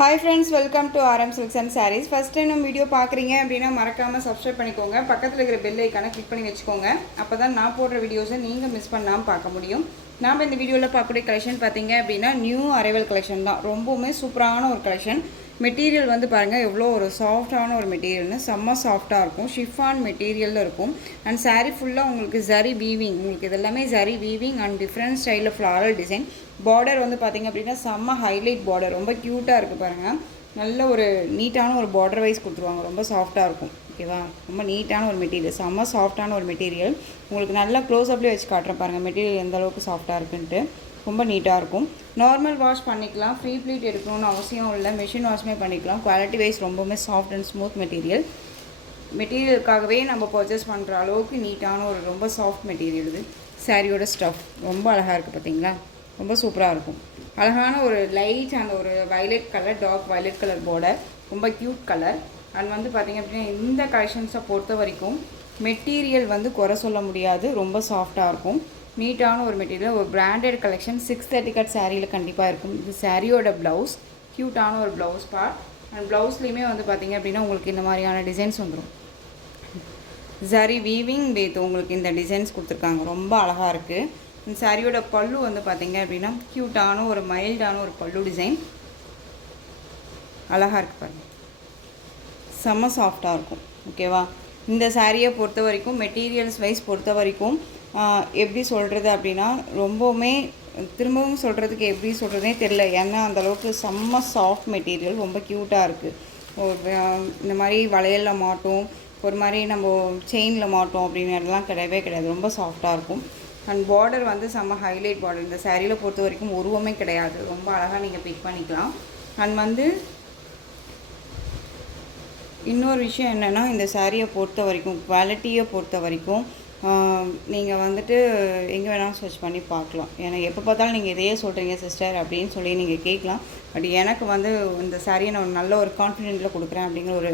Hi friends, welcome to RM Silks and Sarees. First time நம்ம video பார்க்குறீங்க அப்படின்னா மறக்காமல் சப்ஸ்கிரைப் பண்ணிக்கோங்க. பக்கத்தில் இருக்கிற பெல் ஐக்கானை கிளிக் பண்ணி வச்சுக்கோங்க. அப்போ தான் நான் போடுற வீடியோஸை நீங்கள் மிஸ் பண்ணாமல் பார்க்க முடியும். நாம் இந்த வீடியோவில் பார்க்கக்கூடிய கலெக்ஷன் பார்த்தீங்க அப்படின்னா நியூ அரைவல் கலெக்ஷன் தான். ரொம்பவுமே சூப்பரான ஒரு கலெக்ஷன். மெட்டீரியல் வந்து பாருங்கள் எவ்வளோ ஒரு சாஃப்டான ஒரு மெட்டீரியல்னு, செம்ம சாஃப்டாக இருக்கும். ஷிஃபான் மெட்டீரியலில் இருக்கும். அண்ட் சாரீ ஃபுல்லாக உங்களுக்கு ஜரி வீவிங், உங்களுக்கு இதெல்லாமே ஜரி வீவிங் அண்ட் டிஃப்ரெண்ட் ஸ்டைலில் ஃப்ளாரல் டிசைன். பார்டர் வந்து பார்த்திங்க அப்படின்னா செம்ம ஹைலைட் பார்டர், ரொம்ப க்யூட்டாக இருக்குது பாருங்கள். நல்ல ஒரு நீட்டான ஒரு பார்டர் வைஸ் கொடுத்துருவாங்க, ரொம்ப சாஃப்டாக இருக்கும். ஓகேவா, ரொம்ப நீட்டான ஒரு மெட்டீரியல், செம்ம சாஃப்டான ஒரு மெட்டீரியல். உங்களுக்கு நல்லா க்ளோஸ்அப்லேயே வச்சு காட்டுறேன் பாருங்கள் மெட்டீரியல் எந்த அளவுக்கு சாஃப்டாக இருக்குன்ட்டு. ரொம்ப நீட்டாக இருக்கும். நார்மல் வாஷ் பண்ணிக்கலாம், ஃப்ரீ ப்ளீட் எடுக்கணும்னு அவசியம் இல்லை, மிஷின் வாஷ்மே பண்ணிக்கலாம். குவாலிட்டி வைஸ் ரொம்பவுமே சாஃப்ட் அண்ட் ஸ்மூத் மெட்டீரியல். மெட்டீரியலுக்காகவே நம்ம பர்ச்சேஸ் பண்ணுற அளவுக்கு நீட்டான ஒரு ரொம்ப சாஃப்ட் மெட்டீரியல் இது. சாரியோட ஸ்டஃப் ரொம்ப அழகாக இருக்குது பார்த்தீங்களா, ரொம்ப சூப்பராக இருக்கும். அழகான ஒரு லைட் அந்த ஒரு violet colour, dark violet colour border, ரொம்ப க்யூட் கலர். அண்ட் வந்து பார்த்திங்க அப்படின்னா இந்த கலெக்ஷன்ஸை பொறுத்த வரைக்கும் மெட்டீரியல் வந்து குறை சொல்ல முடியாது, ரொம்ப சாஃப்டாக இருக்கும். நீட்டான ஒரு மெட்டீரியல், ஒரு பிராண்டட் கலெக்ஷன். 630 கட் சாரியில் கண்டிப்பாக இருக்கும். இது சாரியோட ப்ளவுஸ், க்யூட்டான ஒரு ப்ளவுஸ் பார்ட். அண்ட் ப்ளவுஸ்லேயுமே வந்து பார்த்திங்க அப்படின்னா உங்களுக்கு இந்த மாதிரியான டிசைன்ஸ் வந்துடும். ஜரி வீவிங் வித் உங்களுக்கு இந்த டிசைன்ஸ் கொடுத்துருக்காங்க, ரொம்ப அழகாக இருக்குது. இந்த சாரியோட பல்லு வந்து பார்த்திங்க அப்படின்னா க்யூட்டான ஒரு மைல்டான ஒரு பல்லு டிசைன், அழகாக இருக்குது பாருங்கள், செம்ம சாஃப்டாக இருக்கும். ஓகேவா, இந்த சாரியை பொறுத்த வரைக்கும் மெட்டீரியல்ஸ் வைஸ் பொறுத்த வரைக்கும் எப்படி சொல்கிறது அப்படின்னா ரொம்பவுமே திரும்பவும் சொல்கிறதுக்கு எப்படி சொல்கிறதே தெரில. ஏன்னா அந்தளவுக்கு செம்ம சாஃப்ட் மெட்டீரியல், ரொம்ப க்யூட்டாக இருக்குது. இந்த மாதிரி வளையலில் மாட்டோம், ஒரு மாதிரி நம்ம செயினில் மாட்டோம் அப்படின்னுலாம் கிடையவே கிடையாது, ரொம்ப சாஃப்டாக இருக்கும். அண்ட் பார்டர் வந்து செம்ம ஹைலைட் பார்டர். இந்த சாரியில் பொறுத்த வரைக்கும் உருவமே கிடையாது, ரொம்ப அழகாக நீங்கள் பிக் பண்ணிக்கலாம். அண்ட் வந்து இன்னொரு விஷயம் என்னென்னா, இந்த சாரியை பொறுத்த வரைக்கும் குவாலிட்டியை பொறுத்த வரைக்கும் நீங்கள் வந்துட்டு எங்கே வேணாலும் சர்ச் பண்ணி பார்க்கலாம். ஏன்னா எப்போ பார்த்தாலும் நீங்கள் இதையே சொல்கிறீங்க சிஸ்டர் அப்படின்னு சொல்லி நீங்கள் கேட்கலாம். பட் எனக்கு வந்து இந்த சாரியை நான் நல்ல ஒரு கான்ஃபிடென்ட்டில் கொடுக்குறேன் அப்படிங்கிற ஒரு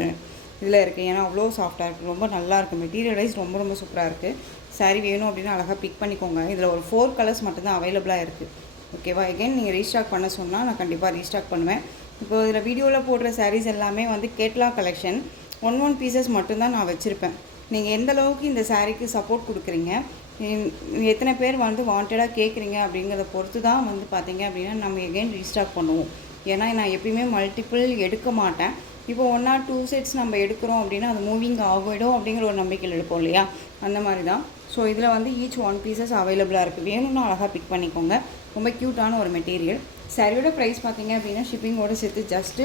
இதில் இருக்குது. ஏன்னா அவ்வளோ சாஃப்டாக இருக்குது, ரொம்ப நல்லாயிருக்கு. மெட்டீரியல் வைஸ் ரொம்ப ரொம்ப சூப்பராக இருக்குது. சாரி வேணும் அப்படின்னா அழகாக பிக் பண்ணிக்கோங்க. இதில் ஒரு 4 கலர்ஸ் மட்டும்தான் அவைலபிளாக இருக்குது. ஓகேவா, எகைன் நீங்கள் ரீஸ்டாக் பண்ண சொன்னால் நான் கண்டிப்பாக ரீஸ்டாக் பண்ணுவேன். இப்போ இதில் வீடியோவில் போடுற சாரீஸ் எல்லாமே வந்து கேட்லாக் கலெக்ஷன், 1 பீசஸ் மட்டும்தான் நான் வச்சுருப்பேன். நீங்கள் எந்த அளவுக்கு இந்த சாரீக்கு சப்போர்ட் கொடுக்குறீங்க, எத்தனை பேர் வந்து வாண்டடாக கேட்குறீங்க அப்படிங்கிறத பொறுத்து தான் வந்து பார்த்திங்க அப்படின்னா நம்ம எகைன் ரீஸ்டாக் பண்ணுவோம். ஏன்னா நான் எப்பயுமே மல்டிபிள் எடுக்க மாட்டேன். இப்போ 1 or 2 செட்ஸ் நம்ம எடுக்கிறோம் அப்படின்னா அது மூவிங் ஆகிடும் அப்படிங்கிற ஒரு நம்பிக்கையில் எடுப்போம் இல்லையா, அந்த மாதிரி தான். ஸோ இதில் வந்து ஈச் 1 பீசஸ் அவைலபிளாக இருக்குது. வேணும்னா அழகாக பிக் பண்ணிக்கோங்க. ரொம்ப க்யூட்டான ஒரு மெட்டீரியல். சாரியோட ப்ரைஸ் பார்த்திங்க அப்படின்னா ஷிப்பிங்கோடு சேர்த்து ஜஸ்ட்டு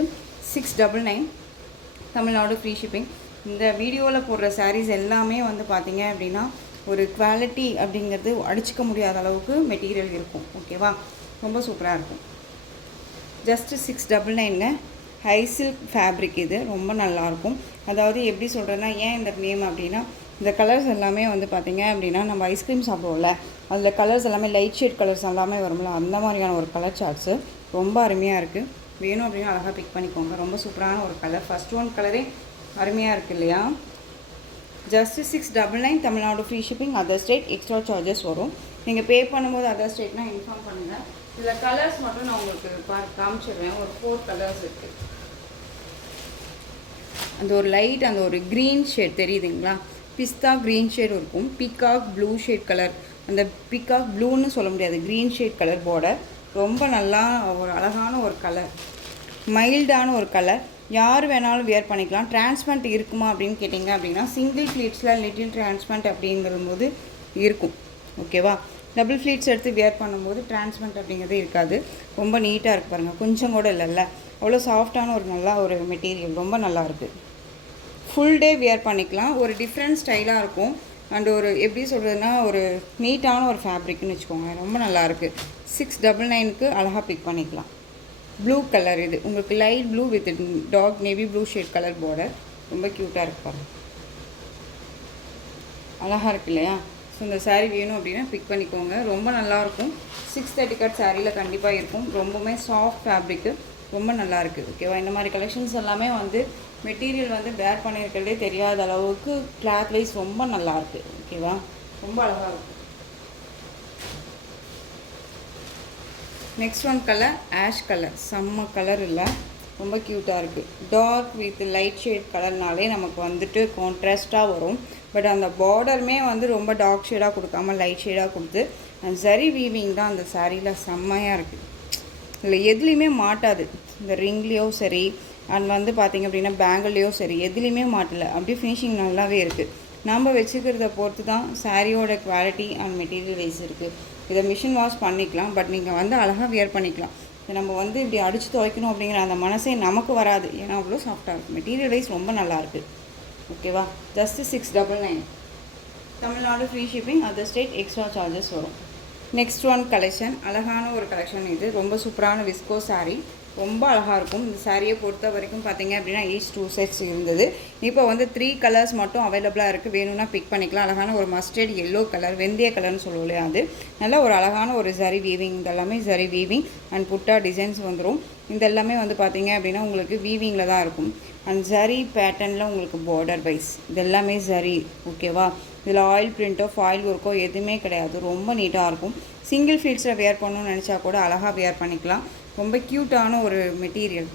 699, தமிழ்நாடு ஃப்ரீ ஷிப்பிங். இந்த வீடியோவில் போடுற சாரீஸ் எல்லாமே வந்து பார்த்திங்க அப்படின்னா ஒரு குவாலிட்டி அப்படிங்கிறது அடிச்சிக்க முடியாத அளவுக்கு மெட்டீரியல் இருக்கும். ஓகேவா, ரொம்ப சூப்பராக இருக்கும். ஜஸ்ட்டு 699ங்க. ஹை சில்க் ஃபேப்ரிக், இது ரொம்ப நல்லாயிருக்கும். அதாவது எப்படி சொல்கிறேன்னா, ஏன் இந்த நேம் அப்படின்னா இந்த கலர்ஸ் எல்லாமே வந்து பார்த்திங்க அப்படின்னா நம்ம ஐஸ்கிரீம் சாப்பிடுவோம்ல, அதில் கலர்ஸ் எல்லாமே லைட் ஷேட் கலர்ஸ் எல்லாமே வரும்ல, அந்த மாதிரியான ஒரு கலர் சார்ட்ஸு ரொம்ப அருமையாக இருக்குது. வேணும் அப்படின்னா அழகாக பிக் பண்ணிக்கோங்க. ரொம்ப சூப்பரான ஒரு கலர். ஃபஸ்ட் ஒன் கலரே அருமையாக இருக்குது இல்லையா. Just 699, Tamil Nadu free shipping. Other state extra charges வரும். நீங்கள் பே பண்ணும்போது அதர் ஸ்டேட்னால் இன்ஃபார்ம் பண்ணுங்கள். இதில் கலர்ஸ் மட்டும் நான் உங்களுக்கு காமிச்சிடுவேன். ஒரு 4 கலர்ஸ் இருக்குது. அந்த ஒரு லைட், அந்த ஒரு க்ரீன் ஷேட் தெரியுதுங்களா, பிஸ்தா க்ரீன் ஷேட் இருக்கும். பீகாக் ப்ளூ ஷேட் கலர், அந்த பீகாக் ப்ளூன்னு சொல்ல முடியாது, க்ரீன் ஷேட் கலர் பார்டர். ரொம்ப நல்லா ஒரு அழகான ஒரு கலர், மைல்டான ஒரு கலர். யார் வேணாலும் வியர் பண்ணிக்கலாம். டிரான்ஸ்பரண்ட் இருக்குமா அப்படின்னு கேட்டிங்க அப்படின்னா சிங்கிள் ஃப்ளீட்ஸில் லிட்டில் டிரான்ஸ்பரண்ட் அப்படிங்கிறபோது இருக்கும். ஓகேவா, டபுள் ஃப்ளீட்ஸ் எடுத்து வியர் பண்ணும்போது டிரான்ஸ்பரண்ட் அப்படிங்கிறது இருக்காது. ரொம்ப நீட்டாக இருக்குது பாருங்கள், கொஞ்சம் கூட இல்லைல்ல, அவ்வளோ சாஃப்டான ஒரு நல்ல ஒரு மெட்டீரியல், ரொம்ப நல்லா இருக்குது. ஃபுல் டே வியர் பண்ணிக்கலாம். ஒரு டிஃப்ரெண்ட் ஸ்டைலாக இருக்கும். அண்ட் ஒரு எப்படி சொல்கிறதுனா ஒரு நீட்டான ஒரு ஃபேப்ரிக்னு வச்சுக்கோங்க, ரொம்ப நல்லாயிருக்கு. 699க்கு அழகாக பிக் பண்ணிக்கலாம். ப்ளூ கலர், இது உங்களுக்கு light blue with dark navy blue shade colour border, ரொம்ப க்யூட்டாக இருக்கு பாருங்கள், அழகாக இருக்குது இல்லையா. ஸோ இந்த சாரீ வேணும் அப்படின்னா பிக் பண்ணிக்கோங்க, ரொம்ப நல்லாயிருக்கும். 630 கட் சாரியில் கண்டிப்பாக இருக்கும். ரொம்பவுமே சாஃப்ட் ஃபேப்ரிக்கு, ரொம்ப நல்லாயிருக்கு. ஓகேவா, இந்த மாதிரி கலெக்ஷன்ஸ் எல்லாமே வந்து மெட்டீரியல் வந்து வேர் பண்ணியிருக்கிறதே தெரியாத அளவுக்கு கிளாத் வைஸ் ரொம்ப நல்லாயிருக்கு. ஓகேவா, ரொம்ப அழகாக இருக்கும். Next one colour ash colour, செம்ம கலர் இல்லை, ரொம்ப க்யூட்டாக இருக்குது. டார்க் வித் லைட் ஷேட் கலர்னாலே நமக்கு வந்துட்டு கான்ட்ராஸ்ட்டாக வரும். பட் அந்த பார்டருமே வந்து ரொம்ப டார்க் ஷேடாக கொடுக்காமல் லைட் ஷேடாக கொடுத்து அந்த சரி வீவிங் தான் அந்த சாரியில் செம்மையாக இருக்குது. இல்லை எதுலேயுமே மாட்டாது. இந்த ரிங்லேயோ சரி அண்ட் வந்து பார்த்திங்க அப்படின்னா பேங்கிள்லேயோ சரி எதுலேயுமே மாட்டலை. அப்படியே ஃபினிஷிங் நல்லாவே இருக்குது. நம்ம வச்சுக்கிறத பொறுத்து தான் சாரியோட குவாலிட்டி அண்ட் மெட்டீரியல் வைஸ் இருக்குது. இதை மிஷின் வாஷ் பண்ணிக்கலாம். பட் நீங்கள் வந்து அழகாக வியர் பண்ணிக்கலாம். நம்ம வந்து இப்படி அடித்து துவைக்கணும் அப்படிங்கிற அந்த மனசே நமக்கு வராது. ஏன்னா அவ்வளோ சாஃப்டாக இருக்குது. மெட்டீரியல் வைஸ் ரொம்ப நல்லாயிருக்கு. ஓகேவா? Just 699. Tamil Nadu free shipping, other state extra charges வரும். நெக்ஸ்ட் ஒன் கலெக்ஷன், அழகான ஒரு கலெக்ஷன். இது ரொம்ப சூப்பரான விஸ்கோ சாரீ. ரொம்ப அழகாக இருக்கும். இந்த சாரியை பொறுத்த வரைக்கும் பார்த்தீங்க அப்படின்னா ஈச் 2 செட்ஸ் இருந்தது. இப்போ வந்து 3 கலர்ஸ் மட்டும் அவைலபிளாக இருக்குது. வேணும்னா பிக் பண்ணிக்கலாம். அழகான ஒரு மஸ்டர்ட் எல்லோ கலர், வெந்தய கலர்னு சொல்லுவோம் இல்லையா, அது நல்லா ஒரு அழகான ஒரு சரி வீவிங். இதெல்லாமே சரி வீவிங் அண்ட் புட்டா டிசைன்ஸ் வந்துடும். இந்த எல்லாமே வந்து பார்த்தீங்க அப்படின்னா உங்களுக்கு வீவிங்கில் தான் இருக்கும். அண்ட் சரி பேட்டர்னில் உங்களுக்கு பார்டர் வைஸ் இது எல்லாமே சரி. ஓகேவா? இதில் ஆயில் பிரிண்ட்டோ ஃபாயில் ஒர்க்கோ எதுவுமே கிடையாது. ரொம்ப நீட்டாக இருக்கும். சிங்கிள் ஃபீல்ட்ஸில் வேர் பண்ணணும்னு நினச்சா கூட அழகாக வேர் பண்ணிக்கலாம். ரொம்ப க்யூட்டான ஒரு மெட்டீரியல்,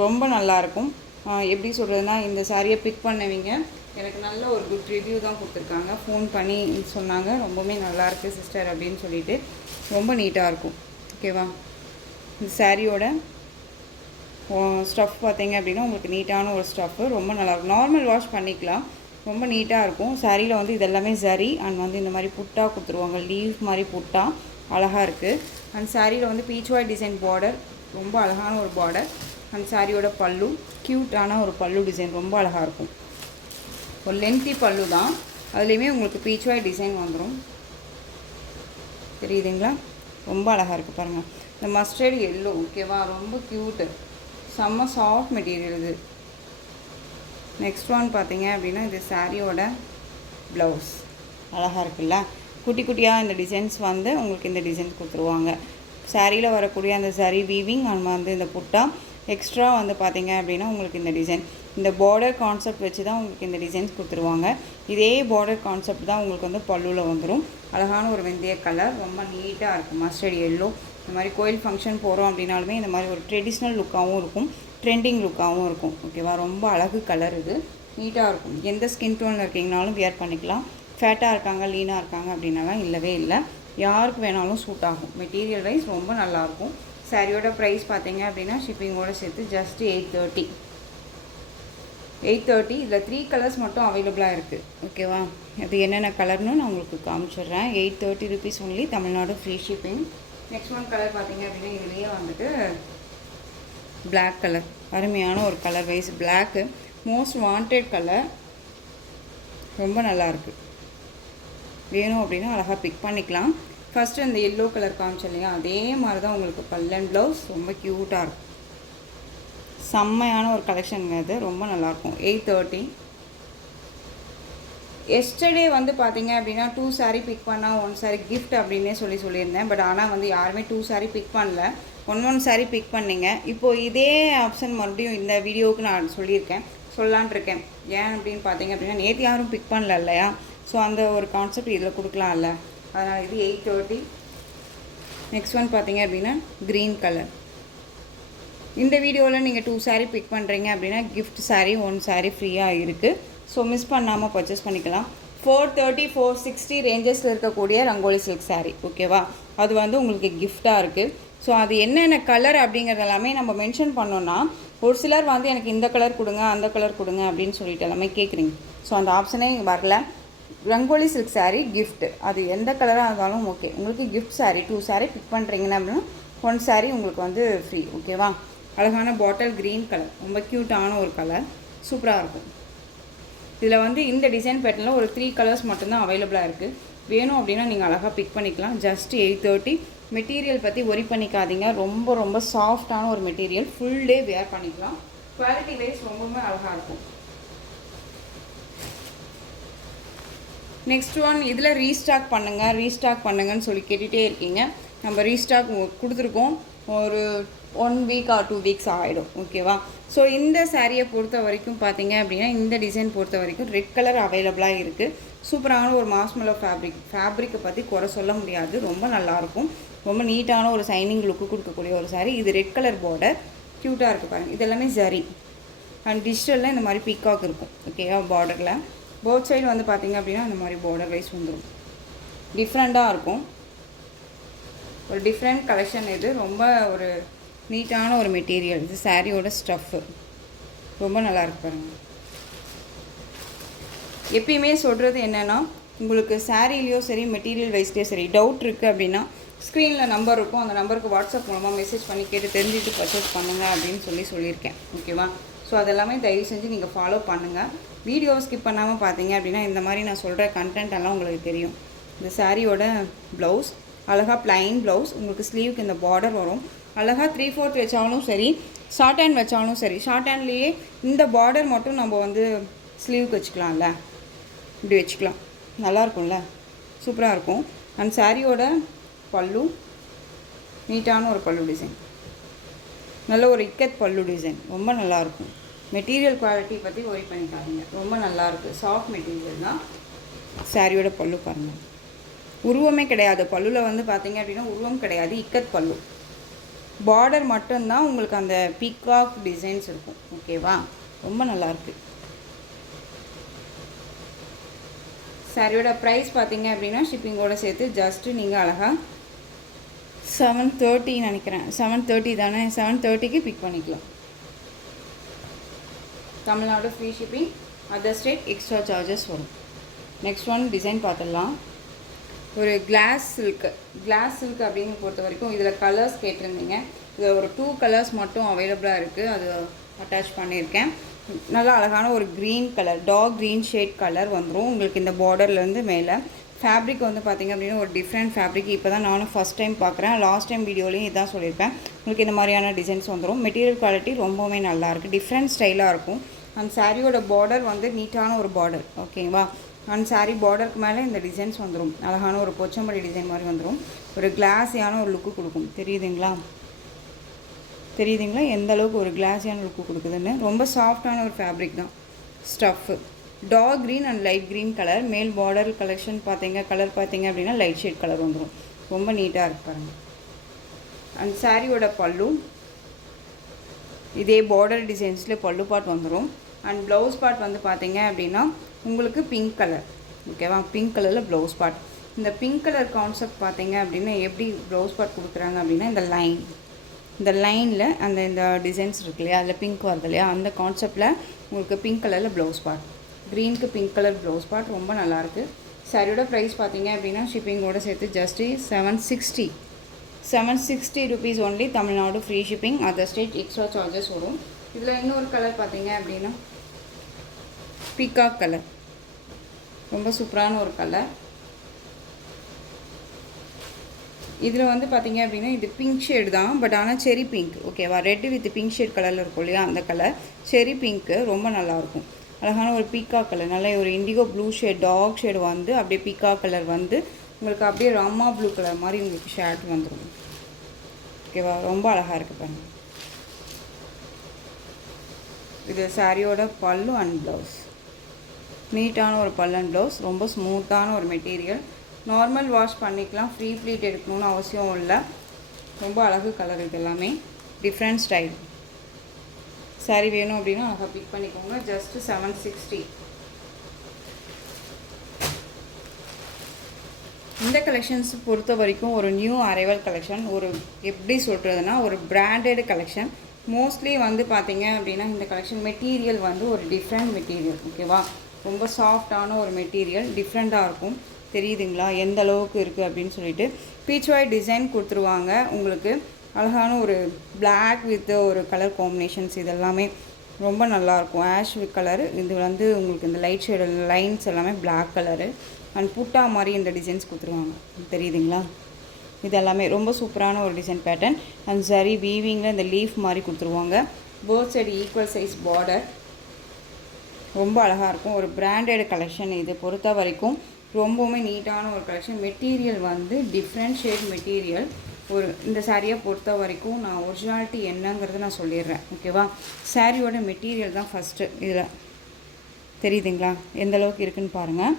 ரொம்ப நல்லாயிருக்கும். எப்படி சொல்கிறதுனா, இந்த சாரியை பிக் பண்ணவங்க எனக்கு நல்ல ஒரு குட் ரிவ்யூ தான் கொடுத்துருக்காங்க. ஃபோன் பண்ணி சொன்னாங்க ரொம்பவுமே நல்லாயிருக்கு சிஸ்டர் அப்படின்னு சொல்லிட்டு. ரொம்ப நீட்டாக இருக்கும். ஓகேவா? இந்த சாரியோட ஸ்டஃப் பார்த்தீங்க அப்படின்னா உங்களுக்கு நீட்டான ஒரு ஸ்டஃப்பு, ரொம்ப நல்லாயிருக்கும். நார்மல் வாஷ் பண்ணிக்கலாம். ரொம்ப நீட்டாக இருக்கும். சாரியில் வந்து இதெல்லாமே சரி அண்ட் வந்து இந்த மாதிரி புட்டா கொடுத்துருவாங்க. லீவ் மாதிரி புட்டா அழகாக இருக்குது. அந்த சாரியில் வந்து பீச் வாய் டிசைன் பார்டர், ரொம்ப அழகான ஒரு பார்டர். அந்த சாரியோட பல்லு க்யூட்டான ஒரு பல்லு டிசைன், ரொம்ப அழகாக இருக்கும். ஒரு லென்த்தி பல்லு தான், அதுலேயுமே உங்களுக்கு பீச் வாய் டிசைன் வந்துடும். தெரியுதுங்களா? ரொம்ப அழகாக இருக்குது பாருங்கள். இந்த மஸ்டர்ட் எல்லோ, ஓகேவா? ரொம்ப க்யூட்டு, செம்ம சாஃப்ட் மெட்டீரியல் இது. நெக்ஸ்ட் ஒன் பார்த்தீங்க அப்படின்னா இது சாரியோட ப்ளவுஸ் அழகாக இருக்குல்ல. குட்டி குட்டியாக இந்த டிசைன்ஸ் வந்து உங்களுக்கு இந்த டிசைன்ஸ் கொடுத்துருவாங்க. சாரியில் வரக்கூடிய அந்த சரி வீவிங் அண்ட் வந்து இந்த புட்டா எக்ஸ்ட்ரா வந்து பார்த்தீங்க அப்படின்னா உங்களுக்கு இந்த டிசைன், இந்த பார்டர் கான்செப்ட் வச்சு தான் உங்களுக்கு இந்த டிசைன்ஸ் கொடுத்துருவாங்க. இதே பார்டர் கான்செப்ட் தான் உங்களுக்கு வந்து பல்லுவில் வந்துடும். அழகான ஒரு வெந்தய கலர், ரொம்ப நீட்டாக இருக்கும். Mustard yellow. இந்த மாதிரி கோயில் ஃபங்க்ஷன் போகிறோம் அப்படின்னாலுமே இந்த மாதிரி ஒரு ட்ரெடிஷ்னல் லுக்காகவும் இருக்கும், ட்ரெண்டிங் லுக்காகவும் இருக்கும். ஓகேவா? ரொம்ப அழகு கலர் இது, நீட்டாக இருக்கும். எந்த ஸ்கின் டோனில் இருக்கீங்கனாலும் வியர் பண்ணிக்கலாம். ஃபேட்டாக இருக்காங்க, லீனாக இருக்காங்க அப்படின்னாலாம் இல்லவே இல்லை. யாருக்கு வேணாலும் சூட் ஆகும். மெட்டீரியல் வைஸ் ரொம்ப நல்லாயிருக்கும். சாரியோட ப்ரைஸ் பார்த்தீங்க அப்படின்னா ஷிப்பிங்கோடு சேர்த்து ஜஸ்ட் 830. 830. இதில் 3 கலர்ஸ் மட்டும் அவைலபிளாக இருக்குது. ஓகேவா? அது என்னென்ன கலர்னு நான் உங்களுக்கு காமிச்சிடுறேன். 830 rupees only, Tamil Nadu free shipping. Next one colour பார்த்தீங்க அப்படின்னா இதுலேயே வந்துட்டு பிளாக் கலர், அருமையான ஒரு colour wise. Black most wanted colour, ரொம்ப நல்லாயிருக்கு. வேணும் அப்படின்னா அழகாக பிக் பண்ணிக்கலாம். ஃபஸ்ட்டு அந்த எல்லோ கலர் காமிச்சோம் இல்லையா, அதே மாதிரி தான் உங்களுக்கு பல்லன் ப்ளவுஸ். ரொம்ப க்யூட்டாக இருக்கும். செம்மையான ஒரு கலெக்ஷனுங்க இது, ரொம்ப நல்லாயிருக்கும். 830. எஸ்டர்டே வந்து பார்த்தீங்க அப்படின்னா 2 சாரீ பிக் பண்ணால் 1 சாரீ கிஃப்ட் அப்படின்னே சொல்லியிருந்தேன். பட் ஆனால் வந்து யாருமே 2 சாரீ பிக் பண்ணல, 1 சாரீ பிக் பண்ணிங்க. இப்போது இதே ஆப்ஷன் மறுபடியும் இந்த வீடியோவுக்கு நான் சொல்லலான் இருக்கேன். ஏன் அப்படின்னு பார்த்தீங்க அப்படின்னா நேற்று யாரும் பிக் பண்ணல இல்லையா, ஸோ அந்த ஒரு கான்செப்ட் இதில் கொடுக்கலாம்ல, அதனால் இது 830. நெக்ஸ்ட் ஒன் பார்த்தீங்க அப்படின்னா க்ரீன் கலர். இந்த வீடியோவில் நீங்கள் 2 சாரீ பிக் பண்ணுறீங்க அப்படின்னா கிஃப்ட் சாரீ 1 சாரீ ஃப்ரீயாக இருக்குது. ஸோ மிஸ் பண்ணாமல் பர்ச்சேஸ் பண்ணிக்கலாம். 430, 460 ரேஞ்சஸில் இருக்கக்கூடிய ரங்கோலி சில்க் சாரீ. ஓகேவா? அது வந்து உங்களுக்கு கிஃப்டாக இருக்குது. ஸோ அது என்னென்ன கலர் அப்படிங்கிறது எல்லாமே நம்ம மென்ஷன் பண்ணோன்னா, ஒரு சிலர் வந்து எனக்கு இந்த கலர் கொடுங்க அந்த கலர் கொடுங்க அப்படின்னு சொல்லிட்டு எல்லாமே கேட்குறீங்க. ஸோ அந்த ஆப்ஷனே வரல. ரங்கோலி சில்க் சாரீ கிஃப்ட், அது எந்த கலராக இருந்தாலும் ஓகே. உங்களுக்கு கிஃப்ட் சாரீ 2 சாரீ பிக் பண்ணுறீங்கன்னா அப்படின்னா 1 சாரீ உங்களுக்கு வந்து ஃப்ரீ. ஓகேவா? அழகான பாட்டில் க்ரீன் கலர், ரொம்ப க்யூட்டான ஒரு கலர், சூப்பராக இருக்கும். இதில் வந்து இந்த டிசைன் பேட்டர்னில் ஒரு 3 கலர்ஸ் மட்டும்தான் அவைலபிளாக இருக்குது. வேணும் அப்படின்னா நீங்கள் அழகாக பிக் பண்ணிக்கலாம். ஜஸ்ட் 830. மெட்டீரியல் பற்றி ஒரி பண்ணிக்காதீங்க. ரொம்ப ரொம்ப சாஃப்டான ஒரு மெட்டீரியல், ஃபுல் டே வேர் பண்ணிக்கலாம். குவாலிட்டி வைஸ் ரொம்பவுமே அழகாக இருக்கும். நெக்ஸ்ட் ஒன், இதில் ரீஸ்டாக் பண்ணுங்கன்னு சொல்லி கேட்டுகிட்டே இருக்கீங்க. நம்ம ரீஸ்டாக் கொடுத்துருக்கோம். ஒரு 1 வீக் ஆர் 2 வீக்ஸ் ஆகிடும். ஓகேவா? ஸோ இந்த சாரியை பொறுத்த வரைக்கும் பார்த்தீங்க அப்படின்னா இந்த டிசைன் பொறுத்த வரைக்கும் ரெட் கலர் அவைலபிளாக இருக்குது. சூப்பரான ஒரு மாஸ்மெலோ ஃபேப்ரிக்கை பற்றி குறை சொல்ல முடியாது. ரொம்ப நல்லாயிருக்கும். ரொம்ப நீட்டான ஒரு சைனிங் லுக்கு கொடுக்கக்கூடிய ஒரு சாரீ. இது ரெட் கலர் பார்டர், க்யூட்டாக இருக்குது பாருங்கள். இது எல்லாமே ஜரி அண்ட் டிஜிட்டலில் இந்த மாதிரி பீகாக் இருக்கும். ஓகேவா? பார்டரில் போத் சைடு வந்து பார்த்திங்க அப்படின்னா இந்த மாதிரி பார்டர் வைஸ் வந்துடும். டிஃப்ரெண்ட்டாக இருக்கும். ஒரு டிஃப்ரெண்ட் கலெக்ஷன் இது. ரொம்ப ஒரு நீட்டான ஒரு மெட்டீரியல். இது சாரியோட ஸ்டஃப்பு ரொம்ப நல்லாயிருக்கு பாருங்கள். எப்பயுமே சொல்கிறது என்னென்னா, உங்களுக்கு சாரீலேயோ சரி மெட்டீரியல் வைஸ்லேயோ சரி டவுட் இருக்குது அப்படின்னா ஸ்க்ரீனில் நம்பர் இருக்கும். அந்த நம்பருக்கு வாட்ஸ்அப் மூலமாக மெசேஜ் பண்ணி கேட்டு தெரிஞ்சுட்டு பர்ச்சேஸ் பண்ணுங்கள் அப்படின்னு சொல்லியிருக்கேன். ஓகேவா? ஸோ அதெல்லாமே தயவு செஞ்சு நீங்கள் ஃபாலோ பண்ணுங்கள். வீடியோவை ஸ்கிப் பண்ணாமல் பார்த்தீங்க அப்படின்னா இந்த மாதிரி நான் சொல்கிற கண்டென்ட் எல்லாம் உங்களுக்கு தெரியும். இந்த சாரியோட ப்ளவுஸ் அழகாக ப்ளைன் ப்ளவுஸ். உங்களுக்கு ஸ்லீவுக்கு இந்த பார்டர் வரும். அழகாக 3/4 வச்சாலும் சரி, ஷார்ட் ஹேண்ட் வச்சாலும் சரி. ஷார்ட் ஹேண்ட்லேயே இந்த பார்டர் மட்டும் நம்ம வந்து ஸ்லீவுக்கு வச்சுக்கலாம்ல, இப்படி வச்சுக்கலாம். நல்லாயிருக்கும்ல, சூப்பராக இருக்கும். அண்ட் சாரியோட பல்லு நீட்டான ஒரு பல்லு டிசைன். நல்ல ஒரு இக்கத் பல்லு டிசைன். ரொம்ப நல்லாயிருக்கும். மெட்டீரியல் குவாலிட்டி பற்றி ஒரி பண்ணிக்காதீங்க. ரொம்ப நல்லாயிருக்கு. சாஃப்ட் மெட்டீரியல் தான். சாரியோட பல்லு பாருங்கள். உருவமே கிடையாது. பல்லுவில் வந்து பார்த்திங்க அப்படின்னா உருவம் கிடையாது. இக்கத் பல்லு. பார்டர் மட்டும்தான் உங்களுக்கு அந்த பீகாக் டிசைன்ஸ் இருக்கும். ஓகேவா? ரொம்ப நல்லாயிருக்கு. சாரியோட ப்ரைஸ் பார்த்திங்க அப்படின்னா ஷிப்பிங்கோடு சேர்த்து ஜஸ்ட்டு நீங்கள் அழகாக 730 நினைக்கிறேன். 730 தானே? 730க்கு பிக் பண்ணிக்கலாம். Tamil Nadu free shipping. Other state extra charges வரும். நெக்ஸ்ட் ஒன் டிசைன் பார்த்துடலாம். ஒரு கிளாஸ் சில்க் அப்படின்னு பொறுத்த வரைக்கும் இதில் கலர்ஸ் கேட்டிருந்தீங்க. இதில் ஒரு 2 கலர்ஸ் மட்டும் அவைலபிளாக இருக்குது. அது அட்டாச் பண்ணியிருக்கேன். நல்லா அழகான ஒரு green colour, dark green shade colour வந்துடும் உங்களுக்கு இந்த பார்டர்லேருந்து மேலே. ஃபேப்ரிக் வந்து பார்த்திங்க அப்படின்னா ஒரு டிஃப்ரெண்ட் ஃபேப்ரிக். இப்போ தான் நானும் ஃபஸ்ட் டைம் பார்க்குறேன். லாஸ்ட் டைம் வீடியோலையும் இதான் சொல்லியிருப்பேன். உங்களுக்கு இந்த மாதிரியான டிசைன்ஸ் வந்துடும். மெட்டீரியல் குவாலிட்டி ரொம்பவுமே நல்லாயிருக்கு. டிஃப்ரெண்ட் ஸ்டைலாக இருக்கும். அந்த சாரியோட பார்டர் வந்து நீட்டான ஒரு பார்டர். ஓகேவா? அண்ட் சாரீ பார்டருக்கு மேலே இந்த டிசைன்ஸ் வந்துடும். அழகான ஒரு பொச்சம்படி டிசைன் மாதிரி வந்துடும். ஒரு கிளாஸியான ஒரு லுக்கு கொடுக்கும். தெரியுதுங்களா எந்த அளவுக்கு ஒரு கிளாஸியான லுக்கு கொடுக்குதுன்னு. ரொம்ப சாஃப்டான ஒரு ஃபேப்ரிக் தான். Stuff dark green and light green colour. மேல் பார்டர் கலெக்ஷன் கலர் பார்த்தீங்க அப்படின்னா லைட் ஷேட் கலர் வந்துடும். ரொம்ப நீட்டாக இருக்கு பாருங்கள். அண்ட் சாரியோட பல்லு இதே பார்டர் டிசைன்ஸில் பல்லு பார்ட் வந்துடும். அண்ட் ப்ளவுஸ் பார்ட் வந்து பார்த்தீங்க அப்படின்னா உங்களுக்கு பிங்க் கலர். ஓகேவா? பிங்க் கலரில் ப்ளவுஸ் பார்ட். இந்த பிங்க் கலர் கான்செப்ட் பார்த்தீங்க அப்படின்னா எப்படி ப்ளவுஸ் பார்ட் கொடுக்குறாங்க அப்படின்னா இந்த லைனில் இந்த டிசைன்ஸ் இருக்கு இல்லையா, அதில் பிங்க் வருது இல்லையா, அந்த கான்செப்டில் உங்களுக்கு பிங்க் கலரில் ப்ளவுஸ் பார்ட். க்ரீனுக்கு பிங்க் கலர் ப்ளவுஸ் பார்ட். ரொம்ப நல்லாயிருக்கு. சாரியோட ப்ரைஸ் பார்த்தீங்க அப்படின்னா ஷிப்பிங்கோடு சேர்த்து just 760 rupees only. Tamil Nadu free shipping. Other state extra charges வரும். இதில் இன்னொரு கலர் பார்த்தீங்க அப்படின்னா பீகாக் கலர். ரொம்ப சூப்பரான ஒரு கலர். இதில் வந்து பார்த்திங்க அப்படின்னா இது பிங்க் ஷேடு தான். பட் ஆனால் செரி பிங்க். ஓகேவா? ரெட்டு வித் பிங்க் ஷேட் கலரில் இருக்கும் இல்லையா, அந்த கலர் செரி பிங்க்கு. ரொம்ப நல்லாயிருக்கும். அழகான ஒரு பீகாக் கலர். நல்ல ஒரு indigo blue shade, dark shade வந்து அப்படியே பீகாக் கலர் வந்து உங்களுக்கு அப்படியே ராமா ப்ளூ கலர் மாதிரி உங்களுக்கு ஷேட் வந்துடும். ஓகேவா? ரொம்ப அழகாக இருக்குது பாருங்கள். இது சாரியோட பல்லு அண்ட் ப்ளவுஸ். நீட்டான ஒரு பல்லு அண்ட் ப்ளவுஸ். ரொம்ப ஸ்மூத்தான ஒரு மெட்டீரியல். நார்மல் வாஷ் பண்ணிக்கலாம். ஃப்ரீ ப்ளீட் எடுக்கணும்னு அவசியம் இல்லை. ரொம்ப அழகு கலர். இது எல்லாமே டிஃப்ரெண்ட் ஸ்டைல். சாரி வேணும் அப்படின்னா அழகாக பிக் பண்ணிக்கோங்க. ஜஸ்ட்டு 760. இந்த கலெக்ஷன்ஸ் பொறுத்த வரைக்கும் ஒரு நியூ அரைவல் கலெக்ஷன். ஒரு எப்படி சொல்கிறதுனா ஒரு பிராண்டட் கலெக்ஷன். மோஸ்ட்லி வந்து பார்த்திங்க அப்படின்னா இந்த கலெக்ஷன் மெட்டீரியல் வந்து ஒரு டிஃப்ரெண்ட் மெட்டீரியல். ஓகேவா? ரொம்ப சாஃப்டான ஒரு மெட்டீரியல். டிஃப்ரெண்ட்டாக இருக்கும். தெரியுதுங்களா எந்த அளவுக்கு இருக்குது அப்படின்னு சொல்லிட்டு. பீச் ஒயிட் டிசைன் கொடுத்துருவாங்க. உங்களுக்கு அழகான ஒரு பிளாக் வித் ஒரு கலர் காம்பினேஷன்ஸ். இதெல்லாமே ரொம்ப நல்லாயிருக்கும். Ash colour. இது வந்து உங்களுக்கு இந்த லைட் ஷேடு லைன்ஸ் எல்லாமே பிளாக் கலரு. அண்ட் புட்டா மாதிரி இந்த டிசைன்ஸ் கொடுத்துருவாங்க. தெரியுதுங்களா? இது எல்லாமே ரொம்ப சூப்பரான ஒரு டிசைன் பேட்டர்ன். அண்ட் சரி வீவிங்கில் இந்த லீஃப் மாதிரி கொடுத்துருவாங்க. Both side equal size border. ரொம்ப அழகாக இருக்கும். ஒரு பிராண்டட் கலெக்ஷன். இது பொறுத்த வரைக்கும் ரொம்பவுமே நீட்டான ஒரு கலெக்ஷன். மெட்டீரியல் வந்து டிஃப்ரெண்ட் ஷேட் மெட்டீரியல். ஒரு இந்த சாரியை பொறுத்த வரைக்கும் நான் ஒரிஜினாலிட்டி என்னங்கிறது நான் சொல்லிடுறேன். ஓகேவா? சாரியோட மெட்டீரியல் தான் ஃபஸ்ட்டு. இதில் தெரியுதுங்களா எந்த அளவுக்கு இருக்குதுன்னு பாருங்கள்.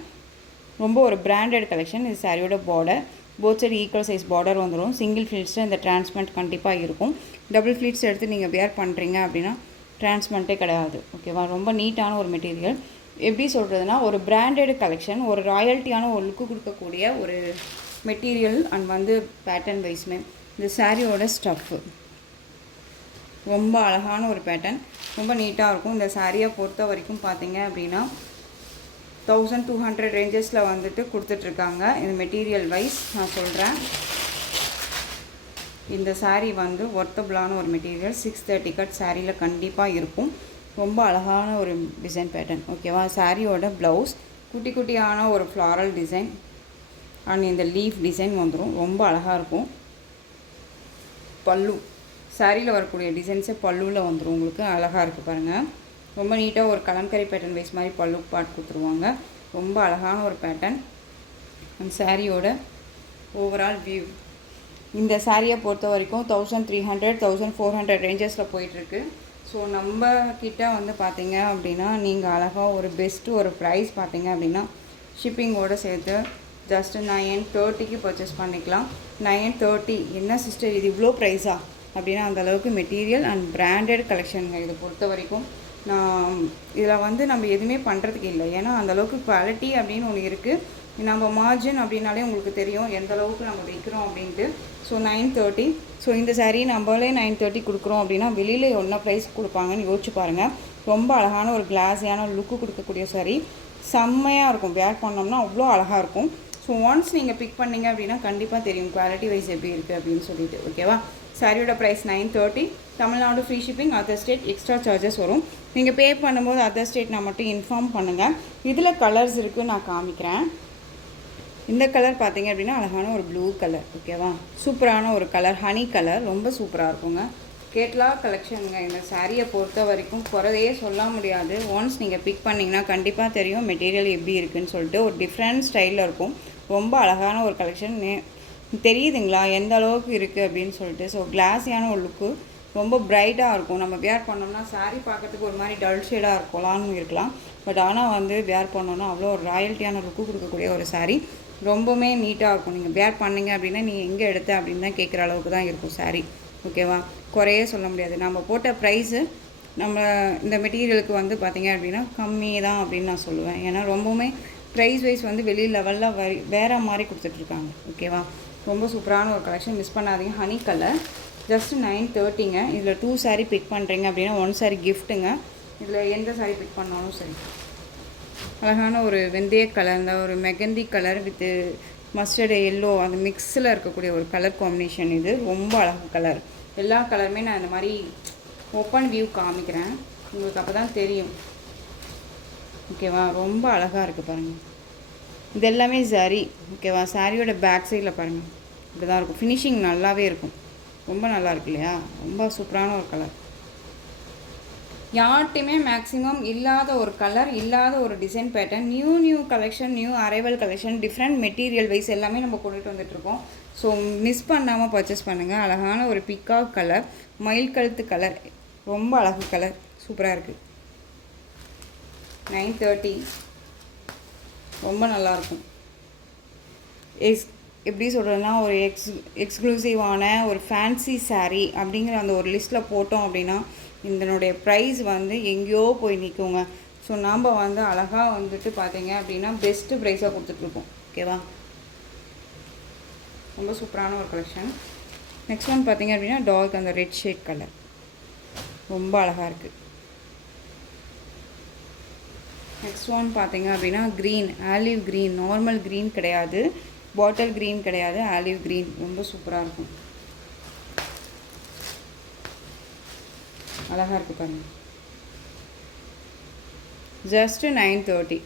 ரொம்ப ஒரு பிராண்டட் கலெக்ஷன். இது சாரியோட border. Both side equal size border வந்துடும். சிங்கிள் ஃப்ளீட்ஸில் இந்த டிரான்ஸ்பரண்ட் கண்டிப்பாக இருக்கும். டபுள் ஃப்ளீட்ஸ் எடுத்து நீங்கள் வேர் பண்ணுறீங்க அப்படின்னா டிரான்ஸ்பரண்ட்டே கிடையாது. ஓகேவா, ரொம்ப நீட்டான ஒரு மெட்டீரியல். எப்படி சொல்கிறதுனா, ஒரு பிராண்டட் கலெக்ஷன், ஒரு ராயல்ட்டியான ஒரு லுக்கு கொடுக்கக்கூடிய ஒரு மெட்டீரியல் அண்ட் வந்து பேட்டர்ன் வைஸ்மே. இந்த சாரியோட ஸ்டஃப்பு ரொம்ப அழகான ஒரு பேட்டர்ன், ரொம்ப நீட்டாக இருக்கும். இந்த சாரியை பொறுத்த வரைக்கும் பார்த்தீங்க அப்படின்னா 1200 ரேஞ்சஸில் வந்துட்டு கொடுத்துட்ருக்காங்க. இந்த மெட்டீரியல் வைஸ் நான் சொல்கிறேன். இந்த சாரீ வந்து ஒர்த்தபிளான ஒரு மெட்டீரியல். 630 கட் சாரியில் கண்டிப்பாக இருக்கும். ரொம்ப அழகான ஒரு டிசைன் பேட்டர்ன். ஓகேவா, சாரியோட ப்ளவுஸ் குட்டி குட்டியான ஒரு ஃப்ளாரல் டிசைன் அண்ட் இந்த லீஃப் டிசைன் வந்துடும். ரொம்ப அழகாக இருக்கும். பல்லு சாரியில் வரக்கூடிய டிசைன்ஸே பல்லுவில் வந்துடும். உங்களுக்கு அழகாக இருக்குது பாருங்கள். ரொம்ப நீட்டாக ஒரு கலம்கரி பேட்டர்ன் வைஸ் மாதிரி பல்லு பாட் கொடுத்துருவாங்க. ரொம்ப அழகான ஒரு பேட்டர்ன். அந்த சாரியோட ஓவரால் வியூ. இந்த சாரியை பொறுத்த வரைக்கும் 1300 1400 ரேஞ்சஸில் போயிட்டுருக்கு. ஸோ நம்ம கிட்ட வந்து பார்த்தீங்க அப்படின்னா நீங்கள் அழகாக ஒரு பெஸ்ட்டு ஒரு ப்ரைஸ் பார்த்தீங்க அப்படின்னா ஷிப்பிங்கோடு சேர்த்து ஜஸ்ட் 930க்கு பர்ச்சேஸ் பண்ணிக்கலாம். 930 என்ன சிஸ்டர் இது இவ்வளோ ப்ரைஸா அப்படின்னா அந்தளவுக்கு மெட்டீரியல் அண்ட் பிராண்டட் கலெக்ஷனுங்க. இதை பொறுத்த வரைக்கும் நான் இதில் வந்து நம்ம எதுவுமே பண்ணுறதுக்கு இல்லை. ஏன்னா அந்தளவுக்கு குவாலிட்டி அப்படின்னு ஒன்று இருக்குது. நம்ம மார்ஜின் அப்படின்னாலே உங்களுக்கு தெரியும் எந்த அளவுக்கு நம்ம விற்கிறோம் அப்படின்ட்டு. ஸோ 930. ஸோ இந்த சாரீ நம்மளே 930 கொடுக்குறோம் அப்படின்னா வெளியில் என்ன ப்ரைஸ் கொடுப்பாங்கன்னு யோசிச்சு பாருங்கள். ரொம்ப அழகான ஒரு கிளாஸியான லுக்கு கொடுக்கக்கூடிய சாரீ, செம்மையாக இருக்கும். வேர் பண்ணோம்னா அவ்வளோ அழகாக இருக்கும். ஸோ ஒன்ஸ் நீங்கள் பிக் பண்ணிங்க அப்படின்னா கண்டிப்பாக தெரியும் குவாலிட்டி வைஸ் எப்படி இருக்குது அப்படின்னு சொல்லிட்டு. ஓகேவா, சாரியோட price 930. Tamil Nadu free shipping, other state extra charges வரும். நீங்கள் பே பண்ணும்போது அதர் ஸ்டேட் நான் மட்டும் இன்ஃபார்ம் பண்ணுங்கள். இதில் கலர்ஸ் இருக்குது, நான் காமிக்கிறேன். இந்த கலர் பார்த்தீங்க அப்படின்னா அழகான ஒரு ப்ளூ கலர். ஓகேவா, சூப்பரான ஒரு கலர், ஹனி கலர், ரொம்ப சூப்பராக இருக்குங்க. கேட்லா கலெக்ஷனுங்க. இந்த சாரியை பொறுத்த வரைக்கும் குறையே சொல்ல முடியாது. ஒன்ஸ் நீங்கள் பிக் பண்ணிங்கன்னா கண்டிப்பாக தெரியும் மெட்டீரியல் எப்படி இருக்குதுன்னு சொல்லிட்டு. ஒரு டிஃப்ரெண்ட் ஸ்டைலில் இருக்கும். ரொம்ப அழகான ஒரு கலெக்ஷன். தெரியுதுங்களா எந்த அளவுக்கு இருக்குது அப்படின்னு சொல்லிட்டு. ஸோ கிளாஸியான ஒரு லுக்கு, ரொம்ப பிரைட்டாக இருக்கும். நம்ம வேர் பண்ணோம்னா சாரீ பார்க்கறதுக்கு ஒரு மாதிரி டல் ஷேடாக இருக்கலாம்னு இருக்கலாம். பட் ஆனால் வந்து வேர் பண்ணோன்னா அவ்வளோ ஒரு ராயல்ட்டியான லுக்கு கொடுக்கக்கூடிய ஒரு சாரீ. ரொம்பவுமே நீட்டாக இருக்கும். நீங்கள் வேர் பண்ணிங்க அப்படின்னா நீங்கள் எங்கே எடுத்த அப்படின்னு தான் கேட்குற அளவுக்கு தான் இருக்கும் சாரீ. ஓகேவா, குறையே சொல்ல முடியாது. நம்ம போட்ட ப்ரைஸு நம்ம இந்த மெட்டீரியலுக்கு வந்து பார்த்திங்க அப்படின்னா கம்மி தான் அப்படின்னு நான் சொல்லுவேன். ஏன்னா ரொம்பவுமே ப்ரைஸ் வைஸ் வந்து வெளி லெவலில் வேறு மாதிரி கொடுத்துட்ருக்காங்க. ஓகேவா, ரொம்ப சூப்பரான ஒரு கலெக்ஷன், மிஸ் பண்ணாதீங்க. ஹனி கலர் ஜஸ்ட் 930ங்க. இதில் 2 சாரீ பிக் பண்ணுறீங்க அப்படின்னா 1 சாரீ கிஃப்ட்டுங்க. இதில் எந்த சாரீ பிக் பண்ணாலும் சரி. அழகான ஒரு வெந்தய கலர், இந்த ஒரு mehndi colour with mustard yellow அந்த மிக்ஸில் இருக்கக்கூடிய ஒரு கலர் காம்பினேஷன். இது ரொம்ப அழகு கலர். எல்லா கலருமே நான் இந்த மாதிரி ஓப்பன் வியூ காமிக்கிறேன் உங்களுக்கு, அப்போ தான் தெரியும். ஓகேவா, ரொம்ப அழகாக இருக்குது பாருங்கள். இது எல்லாமே சரி. ஓகேவா, சாரியோட பேக் சைடில் பாருங்கள் இப்படி தான் இருக்கும். ஃபினிஷிங் நல்லாவே இருக்கும். ரொம்ப நல்லா இருக்கு இல்லையா, ரொம்ப சூப்பரான ஒரு கலர். யார்ட்டையுமே மேக்ஸிமம் இல்லாத ஒரு கலர், இல்லாத ஒரு design pattern, new collection, new arrival collection, different material wise எல்லாமே நம்ம கொண்டுட்டு வந்துட்டுருக்கோம். ஸோ மிஸ் பண்ணாமல் பர்ச்சேஸ் பண்ணுங்கள். அழகான ஒரு பிக்காக் கலர், மயில் கழுத்து கலர், ரொம்ப அழகு கலர், சூப்பராக இருக்குது. 930 ரொம்ப நல்லாயிருக்கும். எப்படி சொல்கிறதுனா ஒரு எக்ஸ்க்ளூசிவான ஒரு ஃபேன்சி சாரீ அப்படிங்கிற அந்த ஒரு லிஸ்ட்டில் போட்டோம் அப்படின்னா இதனுடைய ப்ரைஸ் வந்து எங்கேயோ போய் நிற்குங்க. ஸோ நாம் வந்து அழகாக வந்துட்டு பார்த்தீங்க அப்படின்னா பெஸ்ட்டு ப்ரைஸாக கொடுத்துட்ருக்கோம். ஓகேவா, ரொம்ப சூப்பரான ஒரு கலெக்ஷன். நெக்ஸ்ட் ஒன் பார்த்தீங்க அப்படின்னா டார்க் அந்த ரெட் ஷேட் கலர், ரொம்ப அழகாக இருக்குது. நெக்ஸ்ட் ஒன் பார்த்தீங்க அப்படின்னா green, olive green, normal green கிடையாது, பாட்டில் க்ரீன் கிடையாது, ஆலிவ் க்ரீன், ரொம்ப சூப்பராக இருக்கும். அழகாக இருக்குது பாருங்கள். Just 930.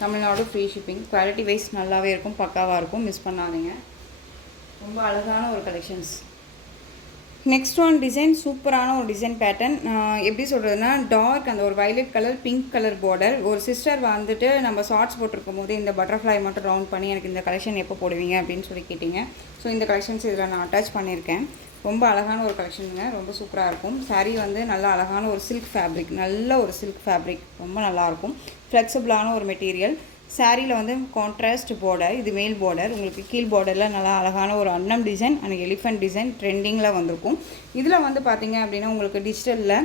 Tamil Nadu free shipping. Quality wise நல்லாவே இருக்கும், பக்காவாக இருக்கும், மிஸ் பண்ணாதீங்க. ரொம்ப அழகான ஒரு கலெக்ஷன்ஸ். நெக்ஸ்ட் ஒன் டிசைன், சூப்பரான ஒரு டிசைன் பேட்டர்ன். எப்படி சொல்கிறதுனா டார்க் அந்த ஒரு violet colour, pink colour border. ஒரு சிஸ்டர் வந்துட்டு நம்ம ஷார்ட்ஸ் போட்டிருக்கும் போது இந்த பட்டர்ஃப்ளை மட்டும் ரவுண்ட் பண்ணி எனக்கு இந்த கலெக்ஷன் எப்போ போடுவீங்க அப்படின்னு சொல்லி கேட்டிங்க. ஸோ இந்த கலெக்ஷன்ஸ் இதில் நான் அட்டாச் பண்ணியிருக்கேன். ரொம்ப அழகான ஒரு கலெக்ஷனுங்க, ரொம்ப சூப்பராக இருக்கும். சாரீ வந்து நல்ல அழகான ஒரு சில்க் ஃபேப்ரிக், நல்ல ஒரு சில்க் ஃபேப்ரிக், ரொம்ப நல்லாயிருக்கும். ஃப்ளெக்சிபிளான ஒரு மெட்டீரியல். சாரியில் வந்து கான்ட்ராஸ்ட் பார்டர், இது மேல் பார்டர். உங்களுக்கு கீழ் பார்டரில் நல்லா அழகான ஒரு அன்னம் டிசைன் அண்ட் எலிஃபென்ட் டிசைன் ட்ரெண்டிங்கில் வந்திருக்கும். இதில் வந்து பார்த்திங்க அப்படின்னா உங்களுக்கு டிஜிட்டலில்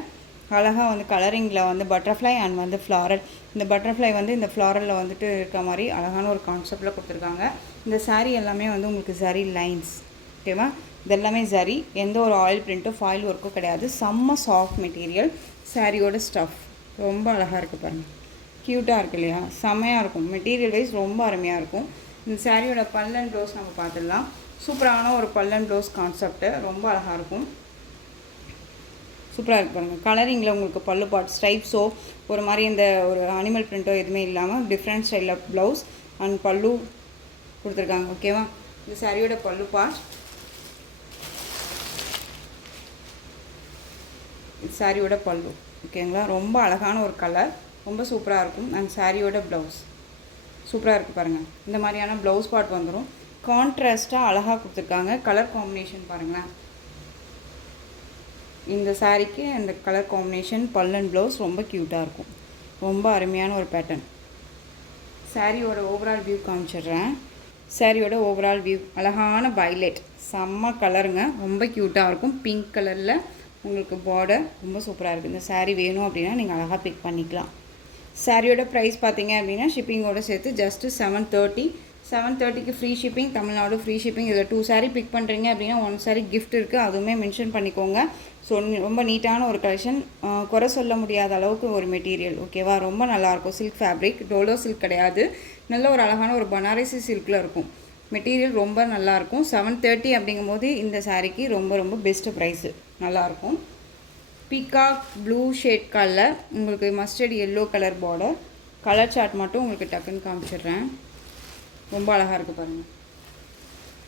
அழகாக வந்து கலரிங்கில் வந்து பட்டர்ஃப்ளை அண்ட் வந்து ஃப்ளாரல். இந்த பட்டர்ஃப்ளை வந்து இந்த ஃப்ளாரலில் வந்துட்டு இருக்க மாதிரி அழகான ஒரு கான்செப்டில் கொடுத்துருக்காங்க. இந்த சாரீ எல்லாமே வந்து உங்களுக்கு சரி லைன்ஸ், ஓகேவா? இதெல்லாமே சரி, எந்த ஒரு ஆயில் பிரிண்ட்டோ ஃபாயில் ஒர்க்கும் கிடையாது. செம்ம சாஃப்ட் மெட்டீரியல். சாரியோட ஸ்டஃப் ரொம்ப அழகாக இருக்குது பாருங்கள், க்யூட்டாக இருக்குது இல்லையா? செம்மையாக இருக்கும். மெட்டீரியல் வைஸ் ரொம்ப அருமையாக இருக்கும். இந்த சாரியோட பல்லன் ப்ளவுஸ் நம்ம பார்த்துடலாம். சூப்பரான ஒரு பல்லன் ப்ளவுஸ் கான்செப்ட்டு, ரொம்ப அழகாக இருக்கும். சூப்பராக இருக்குது பாருங்கள். கலரிங்கில் உங்களுக்கு பல்லு பார்ட் ஸ்ட்ரைப்ஸோ ஒரு மாதிரி இந்த ஒரு அனிமல் பிரிண்ட்டோ எதுவுமே இல்லாமல் டிஃப்ரெண்ட் ஸ்டைலில் ப்ளவுஸ் அண்ட் பல்லு கொடுத்துருக்காங்க, ஓகேவா? இந்த சாரியோட பல்லு பார்ட், இது சாரியோட பல்லு, ஓகேங்களா? ரொம்ப அழகான ஒரு கலர், ரொம்ப சூப்பராக இருக்கும். அண்ட் சாரியோட ப்ளவுஸ் சூப்பராக இருக்குது பாருங்கள். இந்த மாதிரியான ப்ளவுஸ் பார்ட் வந்துடும். கான்ட்ராஸ்ட்டாக அழகாக கொடுத்துருக்காங்க. கலர் காம்பினேஷன் பாருங்களேன். இந்த சாரீக்கு இந்த கலர் காம்பினேஷன் பல்லன் ப்ளவுஸ் ரொம்ப க்யூட்டாக இருக்கும். ரொம்ப அருமையான ஒரு பேட்டர்ன். சாரியோட ஓவரால் வியூ காமிச்சிடுறேன். சாரியோட ஓவரால் வியூ அழகான வயலட், செம்ம கலருங்க, ரொம்ப க்யூட்டாக இருக்கும். பிங்க் கலரில் உங்களுக்கு பார்டர் ரொம்ப சூப்பராக இருக்குது. இந்த சாரீ வேணும் அப்படின்னா நீங்கள் அழகாக பிக் பண்ணிக்கலாம். சாரியோட ப்ரைஸ் பார்த்தீங்க அப்படின்னா ஷிப்பிங்கோடு சேர்த்து ஜஸ்ட்டு 730க்கு free shipping, Tamil Nadu free shipping. இதில் 2 சாரீ பிக் பண்ணுறீங்க அப்படின்னா 1 சாரீ கிஃப்ட் இருக்குது, அதுவுமே மென்ஷன் பண்ணிக்கோங்க. ஸோ ரொம்ப நீட்டான ஒரு கலெக்ஷன், குறை சொல்ல முடியாத அளவுக்கு ஒரு மெட்டீரியல், ஓகேவா? ரொம்ப நல்லாயிருக்கும். சில்க் ஃபேப்ரிக், டோலோ சில்க் கிடையாது, நல்ல ஒரு அழகான ஒரு பனாரசி சில்கில் இருக்கும். மெட்டீரியல் ரொம்ப நல்லாயிருக்கும். 730 அப்படிங்கும்போது இந்த சாரீக்கு ரொம்ப ரொம்ப பெஸ்ட்டு ப்ரைஸு, நல்லாயிருக்கும். பீகாக் ப்ளூ ஷேட் கலர், உங்களுக்கு mustard yellow colour border. Colour chart மட்டும் உங்களுக்கு டக்குன்னு காமிச்சிடுறேன். ரொம்ப அழகாக இருக்குது பாருங்கள்.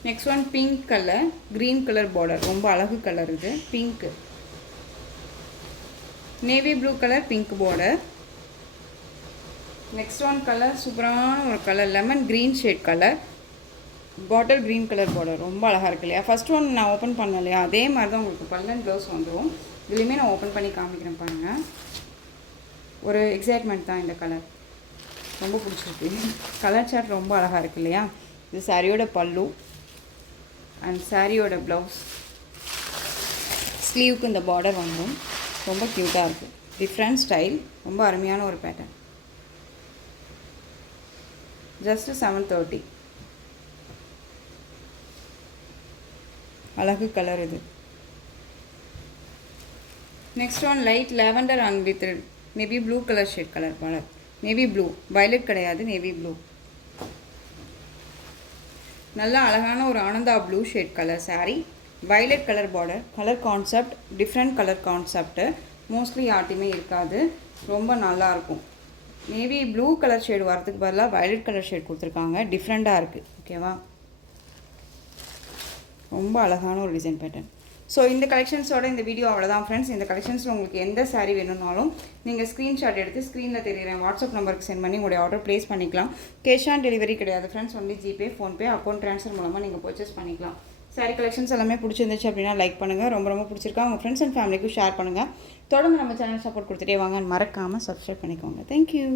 Next one pink colour, green colour border, ரொம்ப அழகு கலர் இது. Pink, navy blue colour, pink border. Next one colour சூப்பரான ஒரு colour, lemon green shade colour, bottle green colour border, ரொம்ப அழகாக இருக்கு இல்லையா? ஃபஸ்ட் ஒன் நான் ஓப்பன் பண்ணேன் இல்லையா, அதே மாதிரி தான் உங்களுக்கு பல்லன் ப்ளவுஸ் வந்துடும். இதுலேயுமே நான் ஓப்பன் பண்ணி காமிக்கிறேன் பாருங்கள். ஒரு எக்ஸைட்மெண்ட் தான் இந்த கலர், ரொம்ப பிடிச்சிருக்கு. கலர் சார்ட் ரொம்ப அழகாக இருக்குது இல்லையா? இது சாரியோட பல்லு அண்ட் சாரியோட ப்ளவுஸ். ஸ்லீவுக்கு இந்த பார்டர் வந்துடும். ரொம்ப க்யூட்டாக இருக்குது. டிஃப்ரெண்ட் ஸ்டைல், ரொம்ப அருமையான ஒரு பேட்டர்ன். ஜஸ்ட்டு 730. அழகு கலர் இது. Next one light lavender and with navy blue colour shade colour border. Navy blue, violet கிடையாது, நேவி ப்ளூ. நல்லா அழகான ஒரு Ananda blue shade colour sari, violet colour border. Colour concept different colour concept, mostly யார்ட்டையுமே இருக்காது, ரொம்ப நல்லாயிருக்கும். நேவி ப்ளூ கலர் ஷேடு வரதுக்கு பதிலாக வயலட் கலர் ஷேட் கொடுத்துருக்காங்க, டிஃப்ரெண்ட்டாக இருக்குது, ஓகேவா? ரொம்ப அழகான ஒரு டிசைன் பேட்டர்ன். ஸோ இந்த கலெக்ஷன்ஸோட இந்த வீடியோ அவ்வளோதான் ஃப்ரெண்ட்ஸ். இந்த கலெக்ஷன்ஸில் உங்களுக்கு எந்த சாரீ வேணும்னாலும் நீங்கள் ஸ்க்ரீன்ஷாட் எடுத்து ஸ்க்ரீனில் தெரியுற வாட்ஸ்அப் நம்பருக்கு சென்ட் பண்ணி உங்களுடைய ஆர்டர் ப்ளேஸ் பண்ணிக்கலாம். கேஷ் ஆன் டெலிவரி கிடையாது friends, only GPay, PhonePe, account transfer மூலமாக நீங்கள் பர்ச்சேஸ் பண்ணிக்கலாம். சாரீ கலெக்ஷன்ஸ் எல்லாமே பிடிச்சிருந்துச்சு அப்படின்னா லைக் பண்ணுங்கள். ரொம்ப ரொம்ப பிடிச்சிருக்கா உங்கள் ஃப்ரெண்ட்ஸ் அண்ட் ஃபேமிலிக்கும் ஷேர் பண்ணுங்கள். தொடர்ந்து நம்ம சேனல் சப்போர்ட் கொடுத்துட்டே வாங்க. மறக்காமல் சப்ஸ்கிரைப் பண்ணிக்கோங்க. தேங்க்யூ.